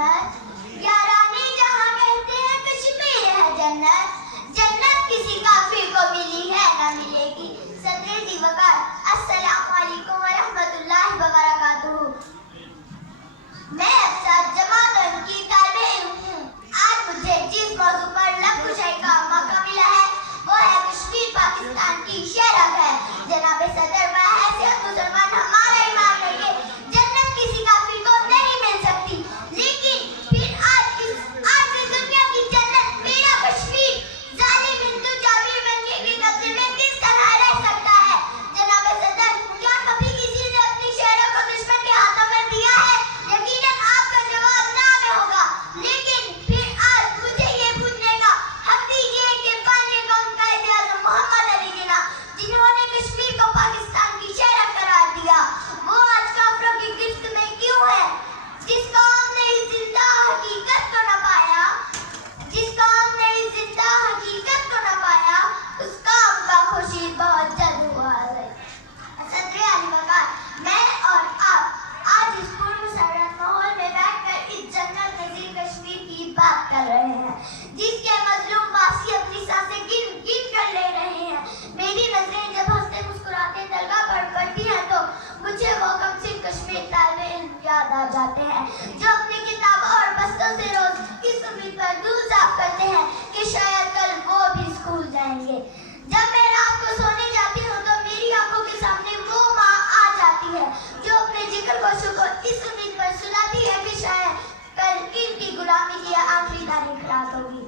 जन्नत, यारानी जहाँ कहते हैं कश्मीर है जन्नत, जन्नत किसी काफिर को मिली है ना मिलेगी। सदर दी वकार, अस्सलामु अलैकुम व रहमतुल्लाहि व बरकातुहू। मैं अफसाद जमात और उनकी तालिबे इल्म हूँ। आज मुझे जिस मौजू पर लब कुशाई का मौका मिला है वो है कश्मीर पाकिस्तान की शहरग है। जनाब सदर बहैसियत मुसलमान हमारा ईमान रखे, जन्नत किसी काफिर को नहीं मिल सकती, लेकिन फिर आज इस दुनिया की जन्नत मेरा कश्मीर जालिम हिंदू जाबिर बनने के कब्जे में किस तरह रह सकता है। जनाब सदर, क्या कभी किसी ने अपनी शहरग को दुश्मन के हाथों में दिया है? यकीनन आपका जवाब ना में होगा, लेकिन फिर आज मुझे ये पूछने का हक दीजिए कि पानी कौम कायदे-आज़म मोहम्मद अली जिन्ना, जिन्होंने कश्मीर को पाकिस्तान की शहरग करार दिया, वो आज काफिरों की गिरफ्त में क्यों है? जिस कौम ने इस जिंदा हकीकत को न पाया, जिस कौम ने इस जिंदा हकीकत को न पाया, उस कौम का खुर्शीद बहुत जल्द हुआ है। सदर अली वकार, मैं और आप आज इस पुरमसरत माहौल में बैठकर इस जन्नत नज़ीर कश्मीर की बात कर रहे हैं, जिसके मजलूम वासी अपनी सांसें गिन गिन कर ले रहे हैं। मेरी नजरें जब हंसते मुस्कुराते तलवा पर पड़ती हैं तो मुझे वो कमसिन कश्मीर तालिबे इल्म याद आ जाते हैं, जो अपनी किताबों और बस्तों से रोज इस उम्मीद पर धूल साफ करते हैं कि शायद कल वो भी स्कूल जाएंगे। जब मैं रात को सोने जाती हूँ तो मेरी आंखों के सामने वो माँ आ जाती है जो अपने जिगर गोशों को इस उम्मीद पर सुलाती है कि शायद कल इनकी गुलामी की आखिरी तारीख रात होगी।